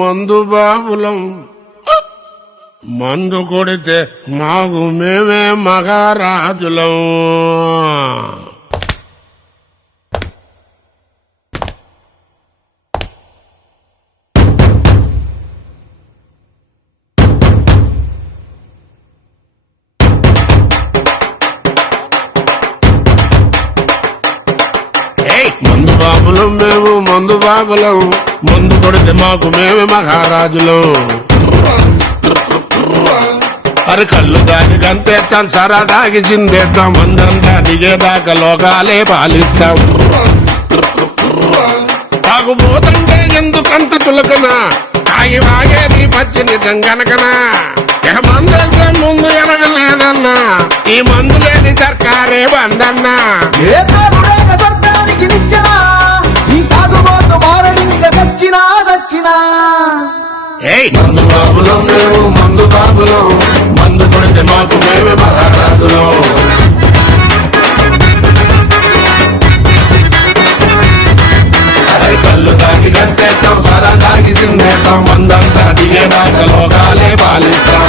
మందు బాబులం. మందు కొడితే మాకు మేమే మహారాజులం. మందు బాబులం మేము, మందు బాబులం. మందు కొడితే మాకు మేమే మహారాజులం. అరి కళ్ళు దాగి గంతేస్తాం, సరదాగి చిందేస్తాం. మందంతా దిగేదాకా లోకాలే పాలిస్తాం. తాగుబోతుంటే ఎందుకంత చులకనా, తాగి వాగేది పచ్చి నిజం గనకనా. మందంతా ముందు ఎనగలేదన్నా, ఈ మందు లేని సర్కారే బందన్నా. స్వర్గానికి నిచ్చెనా, ఈ తాగుబోతు మారడింక సచ్చినా సచ్చినా. మందు బాబులం మేము, మందు బాబులం. మందు కొడితే మాకు మేమే మహారాజులం. కళ్ళు తాగి గంతేస్తాం, సరదాగి చిందేస్తాం. మందంతా దిగేదాకా లోకాలే పాలిస్తాం.